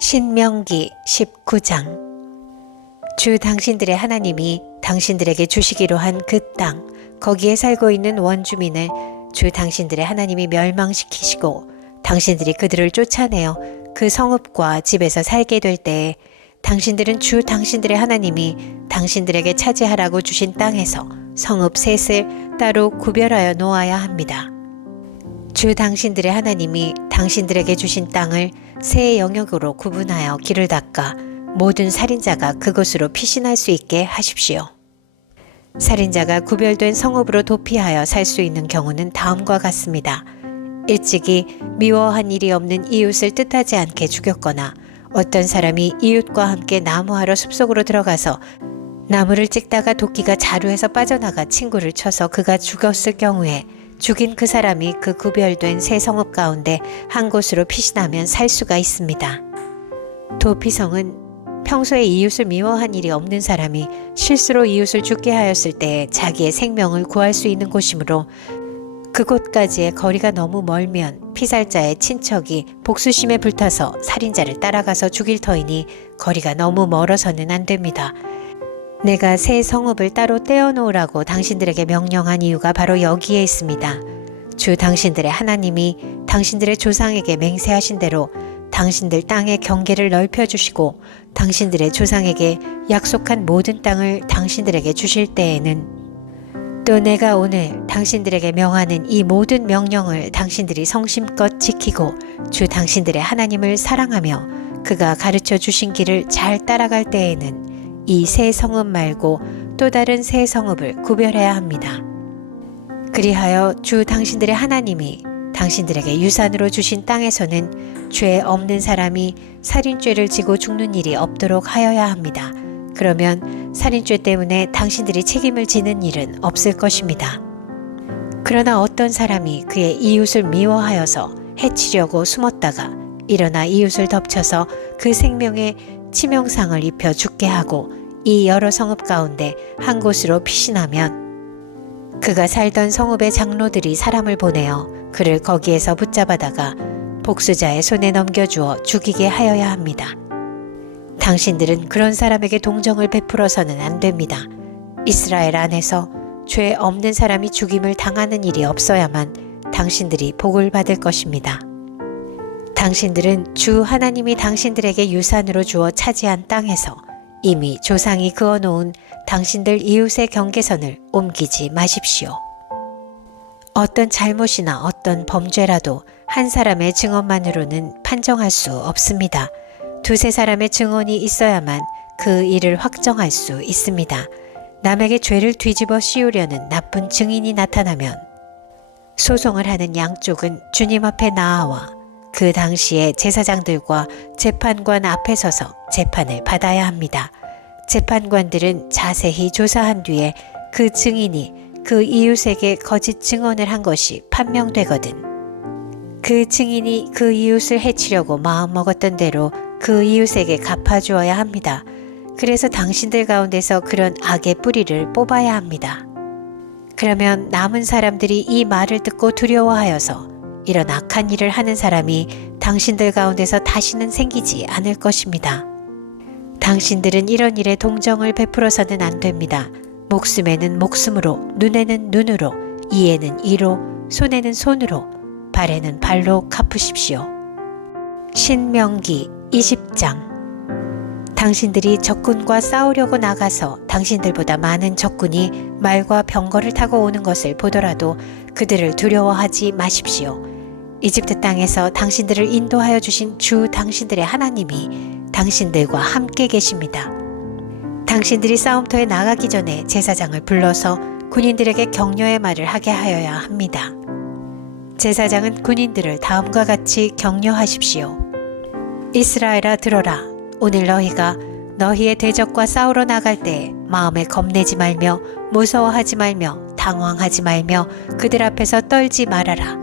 신명기 19장. 주 당신들의 하나님이 당신들에게 주시기로 한 그 땅, 거기에 살고 있는 원주민을 주 당신들의 하나님이 멸망시키시고 당신들이 그들을 쫓아내어 그 성읍과 집에서 살게 될 때에 당신들은 주 당신들의 하나님이 당신들에게 차지하라고 주신 땅에서 성읍 셋을 따로 구별하여 놓아야 합니다. 주 당신들의 하나님이 당신들에게 주신 땅을 세 영역으로 구분하여 길을 닦아 모든 살인자가 그곳으로 피신할 수 있게 하십시오. 살인자가 구별된 성읍으로 도피하여 살 수 있는 경우는 다음과 같습니다. 일찍이 미워한 일이 없는 이웃을 뜻하지 않게 죽였거나 어떤 사람이 이웃과 함께 나무하러 숲속으로 들어가서 나무를 찍다가 도끼가 자루에서 빠져나가 친구를 쳐서 그가 죽었을 경우에 죽인 그 사람이 그 구별된 세 성읍 가운데 한 곳으로 피신하면 살 수가 있습니다. 도피성은 평소에 이웃을 미워한 일이 없는 사람이 실수로 이웃을 죽게 하였을 때 자기의 생명을 구할 수 있는 곳이므로 그곳까지의 거리가 너무 멀면 피살자의 친척이 복수심에 불타서 살인자를 따라가서 죽일 터이니 거리가 너무 멀어서는 안 됩니다. 내가 새 성읍을 따로 떼어놓으라고 당신들에게 명령한 이유가 바로 여기에 있습니다. 주 당신들의 하나님이 당신들의 조상에게 맹세하신 대로 당신들 땅의 경계를 넓혀주시고 당신들의 조상에게 약속한 모든 땅을 당신들에게 주실 때에는 또 내가 오늘 당신들에게 명하는 이 모든 명령을 당신들이 성심껏 지키고 주 당신들의 하나님을 사랑하며 그가 가르쳐 주신 길을 잘 따라갈 때에는 이 새 성읍 말고 또 다른 새 성읍을 구별해야 합니다. 그리하여 주 당신들의 하나님이 당신들에게 유산으로 주신 땅에서는 죄 없는 사람이 살인죄를 지고 죽는 일이 없도록 하여야 합니다. 그러면 살인죄 때문에 당신들이 책임을 지는 일은 없을 것입니다. 그러나 어떤 사람이 그의 이웃을 미워하여서 해치려고 숨었다가 일어나 이웃을 덮쳐서 그 생명에 치명상을 입혀 죽게 하고 이 여러 성읍 가운데 한 곳으로 피신하면 그가 살던 성읍의 장로들이 사람을 보내어 그를 거기에서 붙잡아다가 복수자의 손에 넘겨주어 죽이게 하여야 합니다. 당신들은 그런 사람에게 동정을 베풀어서는 안 됩니다. 이스라엘 안에서 죄 없는 사람이 죽임을 당하는 일이 없어야만 당신들이 복을 받을 것입니다. 당신들은 주 하나님이 당신들에게 유산으로 주어 차지한 땅에서 이미 조상이 그어놓은 당신들 이웃의 경계선을 옮기지 마십시오. 어떤 잘못이나 어떤 범죄라도 한 사람의 증언만으로는 판정할 수 없습니다. 두세 사람의 증언이 있어야만 그 일을 확정할 수 있습니다. 남에게 죄를 뒤집어 씌우려는 나쁜 증인이 나타나면 소송을 하는 양쪽은 주님 앞에 나아와 그 당시에 제사장들과 재판관 앞에 서서 재판을 받아야 합니다. 재판관들은 자세히 조사한 뒤에 그 증인이 그 이웃에게 거짓 증언을 한 것이 판명되거든 그 증인이 그 이웃을 해치려고 마음먹었던 대로 그 이웃에게 갚아주어야 합니다. 그래서 당신들 가운데서 그런 악의 뿌리를 뽑아야 합니다. 그러면 남은 사람들이 이 말을 듣고 두려워하여서 이런 악한 일을 하는 사람이 당신들 가운데서 다시는 생기지 않을 것입니다. 당신들은 이런 일에 동정을 베풀어서는 안 됩니다. 목숨에는 목숨으로, 눈에는 눈으로, 이에는 이로, 손에는 손으로, 발에는 발로 갚으십시오. 신명기 20장. 당신들이 적군과 싸우려고 나가서 당신들보다 많은 적군이 말과 병거를 타고 오는 것을 보더라도 그들을 두려워하지 마십시오. 이집트 땅에서 당신들을 인도하여 주신 주 당신들의 하나님이 당신들과 함께 계십니다. 당신들이 싸움터에 나가기 전에 제사장을 불러서 군인들에게 격려의 말을 하게 하여야 합니다. 제사장은 군인들을 다음과 같이 격려하십시오. 이스라엘아 들어라. 오늘 너희가 너희의 대적과 싸우러 나갈 때 마음에 겁내지 말며 무서워하지 말며 당황하지 말며 그들 앞에서 떨지 말아라.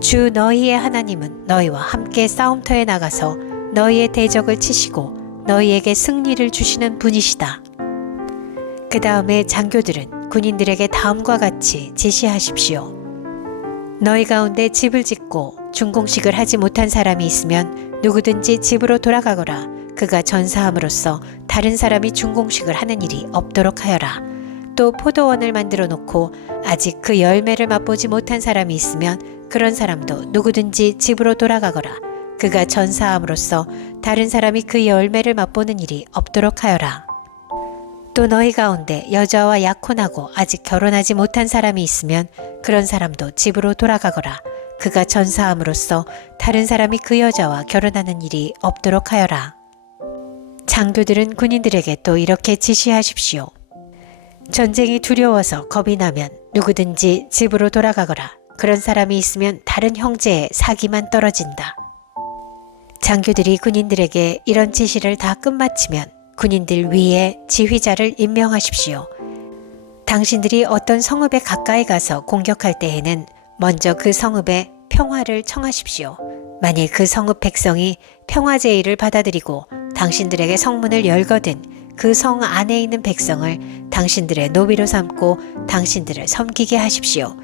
주 너희의 하나님은 너희와 함께 싸움터에 나가서 너희의 대적을 치시고 너희에게 승리를 주시는 분이시다. 그 다음에 장교들은 군인들에게 다음과 같이 지시하십시오. 너희 가운데 집을 짓고 준공식을 하지 못한 사람이 있으면 누구든지 집으로 돌아가거라. 그가 전사함으로써 다른 사람이 준공식을 하는 일이 없도록 하여라. 또 포도원을 만들어 놓고 아직 그 열매를 맛보지 못한 사람이 있으면 그런 사람도 누구든지 집으로 돌아가거라. 그가 전사함으로써 다른 사람이 그 열매를 맛보는 일이 없도록 하여라. 또 너희 가운데 여자와 약혼하고 아직 결혼하지 못한 사람이 있으면 그런 사람도 집으로 돌아가거라. 그가 전사함으로써 다른 사람이 그 여자와 결혼하는 일이 없도록 하여라. 장교들은 군인들에게 또 이렇게 지시하십시오. 전쟁이 두려워서 겁이 나면 누구든지 집으로 돌아가거라. 그런 사람이 있으면 다른 형제의 사기만 떨어진다. 장교들이 군인들에게 이런 지시를 다 끝마치면 군인들 위에 지휘자를 임명하십시오. 당신들이 어떤 성읍에 가까이 가서 공격할 때에는 먼저 그 성읍에 평화를 청하십시오. 만일 그 성읍 백성이 평화 제의를 받아들이고 당신들에게 성문을 열거든 그 성 안에 있는 백성을 당신들의 노비로 삼고 당신들을 섬기게 하십시오.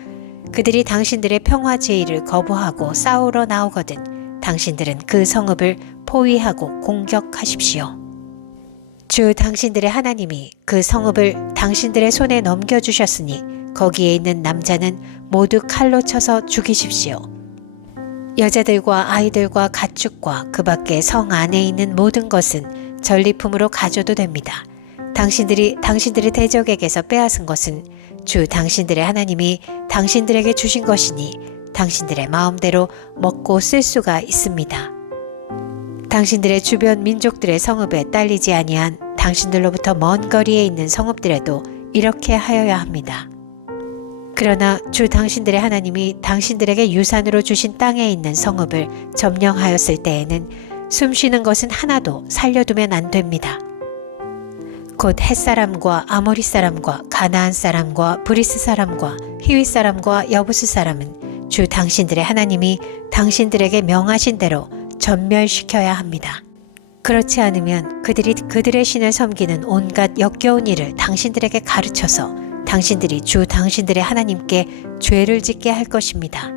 그들이 당신들의 평화 제의를 거부하고 싸우러 나오거든 당신들은 그 성읍을 포위하고 공격하십시오. 주 당신들의 하나님이 그 성읍을 당신들의 손에 넘겨주셨으니 거기에 있는 남자는 모두 칼로 쳐서 죽이십시오. 여자들과 아이들과 가축과 그 밖에 성 안에 있는 모든 것은 전리품으로 가져도 됩니다. 당신들이 당신들의 대적에게서 빼앗은 것은 주 당신들의 하나님이 당신들에게 주신 것이니 당신들의 마음대로 먹고 쓸 수가 있습니다. 당신들의 주변 민족들의 성읍에 딸리지 아니한 당신들로부터 먼 거리에 있는 성읍들에도 이렇게 하여야 합니다. 그러나 주 당신들의 하나님이 당신들에게 유산으로 주신 땅에 있는 성읍을 점령하였을 때에는 숨쉬는 것은 하나도 살려두면 안 됩니다. 곧 헷사람과 아모리 사람과 가나안 사람과 브리스 사람과 히윗 사람과 여부스 사람은 주 당신들의 하나님이 당신들에게 명하신 대로 전멸시켜야 합니다. 그렇지 않으면 그들이 그들의 신을 섬기는 온갖 역겨운 일을 당신들에게 가르쳐서 당신들이 주 당신들의 하나님께 죄를 짓게 할 것입니다.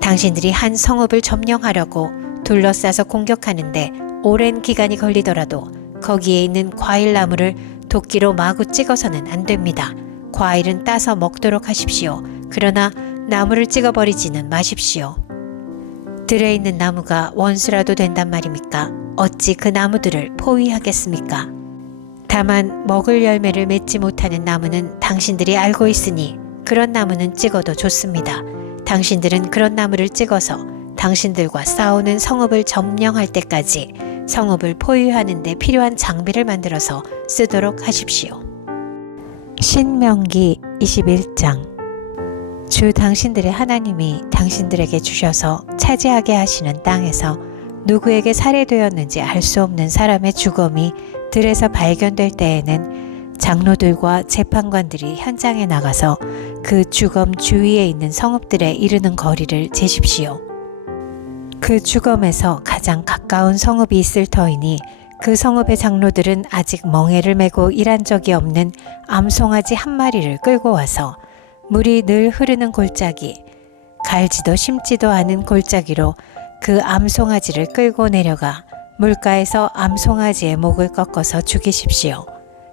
당신들이 한 성읍을 점령하려고 둘러싸서 공격하는데 오랜 기간이 걸리더라도 거기에 있는 과일나무를 도끼로 마구 찍어서는 안 됩니다. 과일은 따서 먹도록 하십시오. 그러나 나무를 찍어버리지는 마십시오. 들에 있는 나무가 원수라도 된단 말입니까? 어찌 그 나무들을 포위하겠습니까? 다만 먹을 열매를 맺지 못하는 나무는 당신들이 알고 있으니 그런 나무는 찍어도 좋습니다. 당신들은 그런 나무를 찍어서 당신들과 싸우는 성읍을 점령할 때까지 성읍을 포위하는 데 필요한 장비를 만들어서 쓰도록 하십시오. 신명기 21장. 주 당신들의 하나님이 당신들에게 주셔서 차지하게 하시는 땅에서 누구에게 살해되었는지 알 수 없는 사람의 주검이 들에서 발견될 때에는 장로들과 재판관들이 현장에 나가서 그 주검 주위에 있는 성읍들에 이르는 거리를 재십시오. 그 주검에서 가장 가까운 성읍이 있을 터이니 그 성읍의 장로들은 아직 멍에를 메고 일한 적이 없는 암송아지 한 마리를 끌고 와서 물이 늘 흐르는 골짜기, 갈지도 심지도 않은 골짜기로 그 암송아지를 끌고 내려가 물가에서 암송아지의 목을 꺾어서 죽이십시오.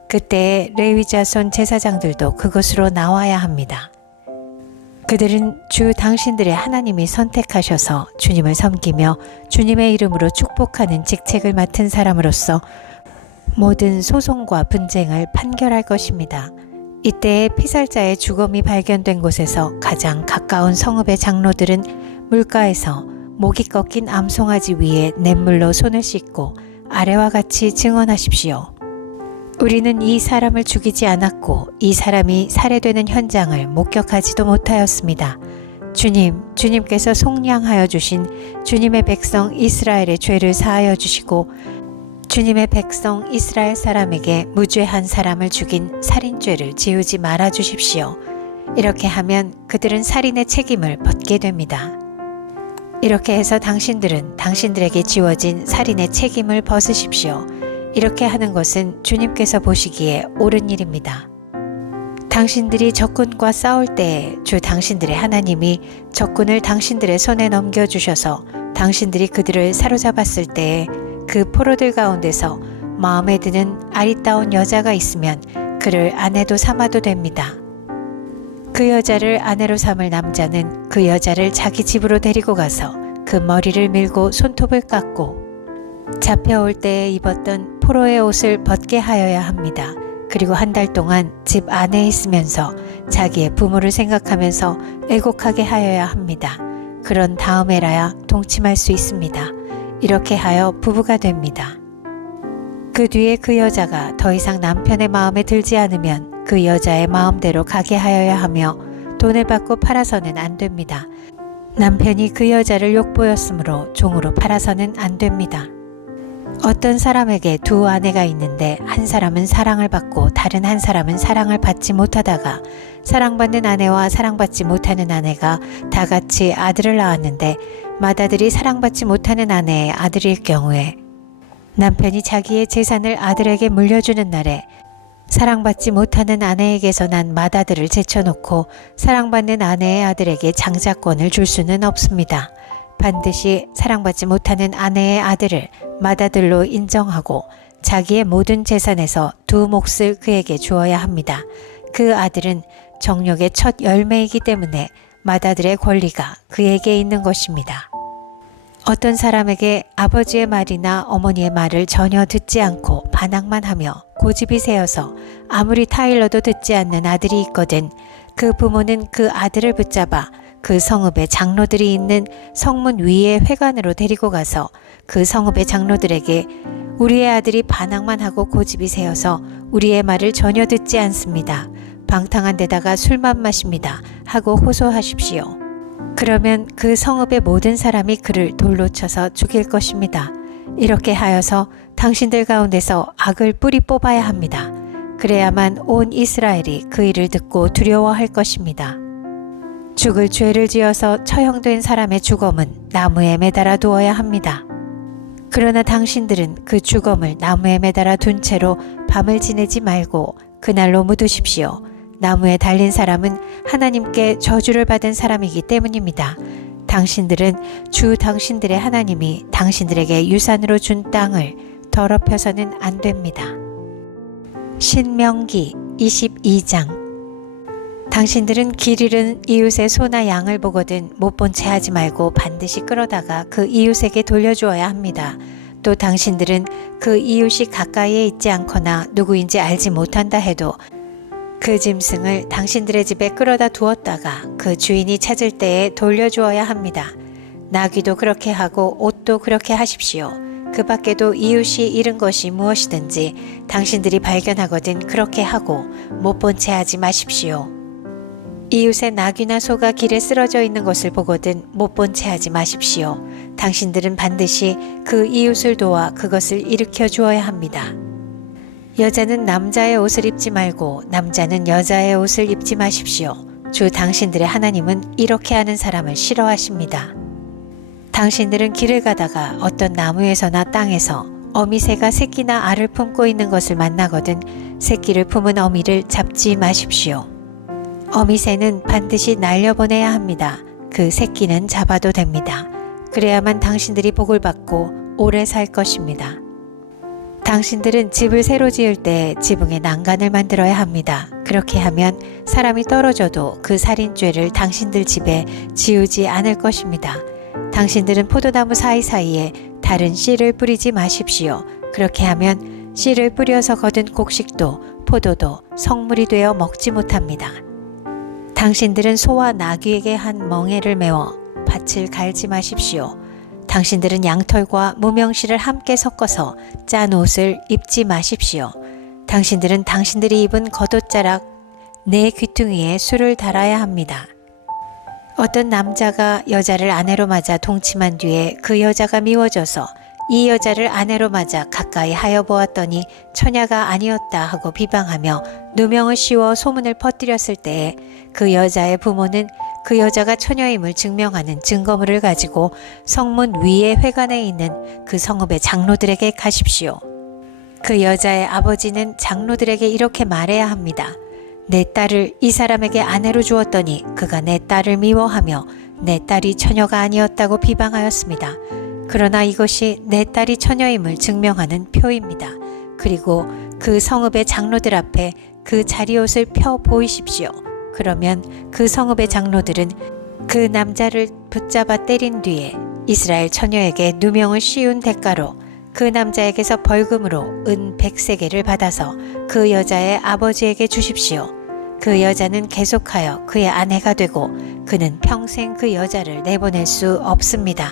그때에 레위 자손 제사장들도 그곳으로 나와야 합니다. 그들은 주 당신들의 하나님이 선택하셔서 주님을 섬기며 주님의 이름으로 축복하는 직책을 맡은 사람으로서 모든 소송과 분쟁을 판결할 것입니다. 이때에 피살자의 주검이 발견된 곳에서 가장 가까운 성읍의 장로들은 물가에서 목이 꺾인 암송아지 위에 냇물로 손을 씻고 아래와 같이 증언하십시오. 우리는 이 사람을 죽이지 않았고 이 사람이 살해되는 현장을 목격하지도 못하였습니다. 주님께서 속량하여 주신 주님의 백성 이스라엘의 죄를 사하여 주시고 주님의 백성 이스라엘 사람에게 무죄한 사람을 죽인 살인죄를 지우지 말아 주십시오. 이렇게 하면 그들은 살인의 책임을 벗게 됩니다. 이렇게 해서 당신들은 당신들에게 지워진 살인의 책임을 벗으십시오. 이렇게 하는 것은 주님께서 보시기에 옳은 일입니다. 당신들이 적군과 싸울 때에 주 당신들의 하나님이 적군을 당신들의 손에 넘겨주셔서 당신들이 그들을 사로잡았을 때에 그 포로들 가운데서 마음에 드는 아리따운 여자가 있으면 그를 아내도 삼아도 됩니다. 그 여자를 아내로 삼을 남자는 그 여자를 자기 집으로 데리고 가서 그 머리를 밀고 손톱을 깎고 잡혀올 때에 입었던 포로의 옷을 벗게 하여야 합니다. 그리고 한 달 동안 집 안에 있으면서 자기의 부모를 생각하면서 애곡하게 하여야 합니다. 그런 다음에라야 동침할 수 있습니다. 이렇게 하여 부부가 됩니다. 그 뒤에 그 여자가 더 이상 남편의 마음에 들지 않으면 그 여자의 마음대로 가게 하여야 하며 돈을 받고 팔아서는 안 됩니다. 남편이 그 여자를 욕보였으므로 종으로 팔아서는 안 됩니다. 어떤 사람에게 두 아내가 있는데 한 사람은 사랑을 받고 다른 한 사람은 사랑을 받지 못하다가 사랑받는 아내와 사랑받지 못하는 아내가 다 같이 아들을 낳았는데 맏아들이 사랑받지 못하는 아내의 아들일 경우에 남편이 자기의 재산을 아들에게 물려주는 날에 사랑받지 못하는 아내에게서 난 맏아들을 제쳐놓고 사랑받는 아내의 아들에게 장자권을 줄 수는 없습니다. 반드시 사랑받지 못하는 아내의 아들을 맏아들로 인정하고 자기의 모든 재산에서 두 몫을 그에게 주어야 합니다. 그 아들은 정욕의 첫 열매이기 때문에 맏아들의 권리가 그에게 있는 것입니다. 어떤 사람에게 아버지의 말이나 어머니의 말을 전혀 듣지 않고 반항만 하며 고집이 세어서 아무리 타일러도 듣지 않는 아들이 있거든 그 부모는 그 아들을 붙잡아 그 성읍의 장로들이 있는 성문 위의 회관으로 데리고 가서 그 성읍의 장로들에게 우리의 아들이 반항만 하고 고집이 세어서 우리의 말을 전혀 듣지 않습니다. 방탕한 데다가 술만 마십니다. 하고 호소하십시오. 그러면 그 성읍의 모든 사람이 그를 돌로 쳐서 죽일 것입니다. 이렇게 하여서 당신들 가운데서 악을 뿌리 뽑아야 합니다. 그래야만 온 이스라엘이 그 일을 듣고 두려워할 것입니다. 죽을 죄를 지어서 처형된 사람의 주검은 나무에 매달아 두어야 합니다. 그러나 당신들은 그 주검을 나무에 매달아 둔 채로 밤을 지내지 말고 그날로 묻으십시오. 나무에 달린 사람은 하나님께 저주를 받은 사람이기 때문입니다. 당신들은 주 당신들의 하나님이 당신들에게 유산으로 준 땅을 더럽혀서는 안 됩니다. 신명기 22장 당신들은 길 잃은 이웃의 소나 양을 보거든 못 본 채 하지 말고 반드시 끌어다가 그 이웃에게 돌려주어야 합니다. 또 당신들은 그 이웃이 가까이에 있지 않거나 누구인지 알지 못한다 해도 그 짐승을 당신들의 집에 끌어다 두었다가 그 주인이 찾을 때에 돌려주어야 합니다. 나귀도 그렇게 하고 옷도 그렇게 하십시오. 그 밖에도 이웃이 잃은 것이 무엇이든지 당신들이 발견하거든 그렇게 하고 못 본 채 하지 마십시오. 이웃의 나귀나 소가 길에 쓰러져 있는 것을 보거든 못 본 채 하지 마십시오. 당신들은 반드시 그 이웃을 도와 그것을 일으켜 주어야 합니다. 여자는 남자의 옷을 입지 말고 남자는 여자의 옷을 입지 마십시오. 주 당신들의 하나님은 이렇게 하는 사람을 싫어하십니다. 당신들은 길을 가다가 어떤 나무에서나 땅에서 어미새가 새끼나 알을 품고 있는 것을 만나거든 새끼를 품은 어미를 잡지 마십시오. 어미새는 반드시 날려보내야 합니다. 그 새끼는 잡아도 됩니다. 그래야만 당신들이 복을 받고 오래 살 것입니다. 당신들은 집을 새로 지을 때 지붕에 난간을 만들어야 합니다. 그렇게 하면 사람이 떨어져도 그 살인죄를 당신들 집에 지우지 않을 것입니다. 당신들은 포도나무 사이사이에 다른 씨를 뿌리지 마십시오. 그렇게 하면 씨를 뿌려서 거둔 곡식도 포도도 성물이 되어 먹지 못합니다. 당신들은 소와 나귀에게 한 멍에를 메워 밭을 갈지 마십시오. 당신들은 양털과 무명실을 함께 섞어서 짠 옷을 입지 마십시오. 당신들은 당신들이 입은 겉옷자락 네 귀퉁이에 술을 달아야 합니다. 어떤 남자가 여자를 아내로 맞아 동침한 뒤에 그 여자가 미워져서 이 여자를 아내로 맞아 가까이 하여 보았더니 처녀가 아니었다 하고 비방하며 누명을 씌워 소문을 퍼뜨렸을 때에 그 여자의 부모는 그 여자가 처녀임을 증명하는 증거물을 가지고 성문 위의 회관에 있는 그 성읍의 장로들에게 가십시오. 그 여자의 아버지는 장로들에게 이렇게 말해야 합니다. 내 딸을 이 사람에게 아내로 주었더니 그가 내 딸을 미워하며 내 딸이 처녀가 아니었다고 비방하였습니다. 그러나 이것이 내 딸이 처녀임을 증명하는 표입니다. 그리고 그 성읍의 장로들 앞에 그 자리옷을 펴 보이십시오. 그러면 그 성읍의 장로들은 그 남자를 붙잡아 때린 뒤에 이스라엘 처녀에게 누명을 씌운 대가로 그 남자에게서 벌금으로 은 100세겔을 받아서 그 여자의 아버지에게 주십시오. 그 여자는 계속하여 그의 아내가 되고 그는 평생 그 여자를 내보낼 수 없습니다.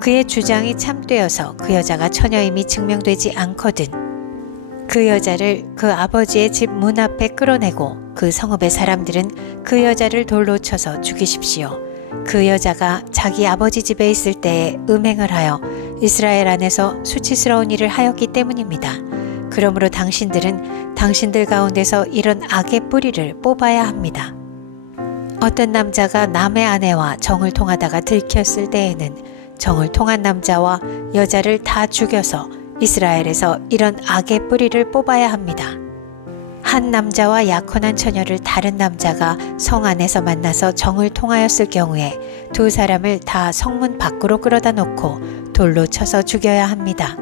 그의 주장이 참되어서 그 여자가 처녀임이 증명되지 않거든 그 여자를 그 아버지의 집 문 앞에 끌어내고 그 성읍의 사람들은 그 여자를 돌로 쳐서 죽이십시오. 그 여자가 자기 아버지 집에 있을 때에 음행을 하여 이스라엘 안에서 수치스러운 일을 하였기 때문입니다. 그러므로 당신들은 당신들 가운데서 이런 악의 뿌리를 뽑아야 합니다. 어떤 남자가 남의 아내와 정을 통하다가 들켰을 때에는 정을 통한 남자와 여자를 다 죽여서 이스라엘에서 이런 악의 뿌리를 뽑아야 합니다. 한 남자와 약혼한 처녀를 다른 남자가 성 안에서 만나서 정을 통하였을 경우에 두 사람을 다 성문 밖으로 끌어다 놓고 돌로 쳐서 죽여야 합니다.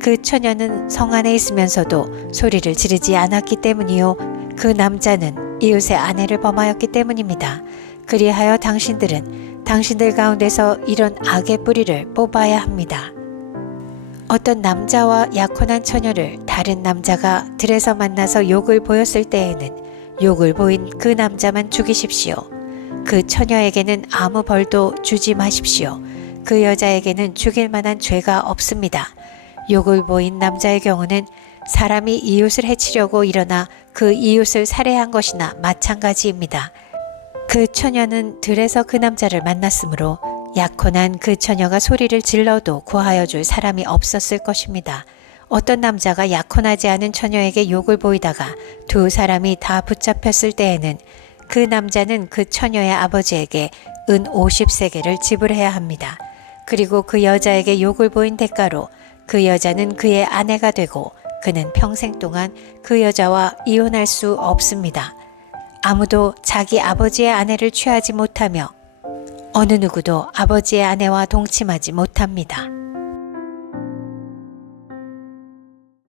그 처녀는 성 안에 있으면서도 소리를 지르지 않았기 때문이요. 그 남자는 이웃의 아내를 범하였기 때문입니다. 그리하여 당신들은 당신들 가운데서 이런 악의 뿌리를 뽑아야 합니다. 어떤 남자와 약혼한 처녀를 다른 남자가 들에서 만나서 욕을 보였을 때에는 욕을 보인 그 남자만 죽이십시오. 그 처녀에게는 아무 벌도 주지 마십시오. 그 여자에게는 죽일 만한 죄가 없습니다. 욕을 보인 남자의 경우는 사람이 이웃을 해치려고 일어나 그 이웃을 살해한 것이나 마찬가지입니다. 그 처녀는 들에서 그 남자를 만났으므로 약혼한 그 처녀가 소리를 질러도 구하여 줄 사람이 없었을 것입니다. 어떤 남자가 약혼하지 않은 처녀에게 욕을 보이다가 두 사람이 다 붙잡혔을 때에는 그 남자는 그 처녀의 아버지에게 은 50세겔을 지불해야 합니다. 그리고 그 여자에게 욕을 보인 대가로 그 여자는 그의 아내가 되고 그는 평생 동안 그 여자와 이혼할 수 없습니다. 아무도 자기 아버지의 아내를 취하지 못하며 어느 누구도 아버지의 아내와 동침하지 못합니다.